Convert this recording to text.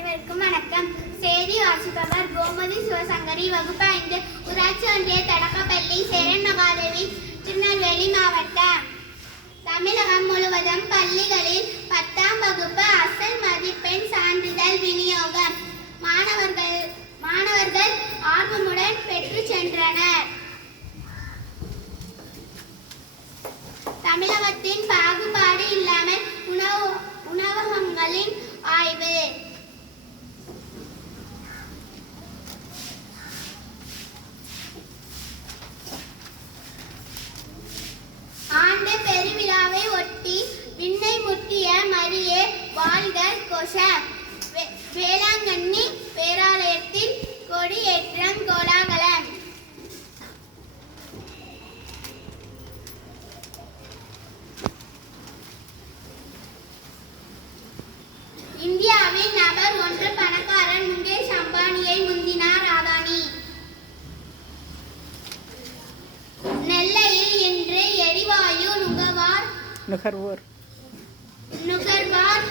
அனைவருக்கும் வணக்கம். செய்தி வாசிப்பவர் கோமதி சிவசங்கரி. வகுப்பு ஐந்து ஊராட்சி ஒன்றிய தடக்கப்பள்ளி சேரன் மகாதேவி திருநெல்வேலி மாவட்டம். தமிழகம் முழுவதும் பள்ளிகளில் பத்தாம் வகுப்பு அசல் மதிப்பெண் சான்றிதழ் விநியோகம். மாணவர்கள் மாணவர்கள் ஆர்வமுடன் பெற்று சென்றனர். தமிழகத்தின் பாகுபாடு இல்லாமல் உணவு உணவகங்களின் ஆய்வு. வே- வேளாங்கண்ணி பேராலயத்தில் கொடியேற்றம் கோலாகலம் இந்தியாவின் நபர் ஒன்று பணக்காரன் முகேஷ் அம்பானியை முந்தினார் அதானி. நெல்லையில் இன்று எரிவாயு நுகர்வார். நுகர்வோர். நுகர்வார்.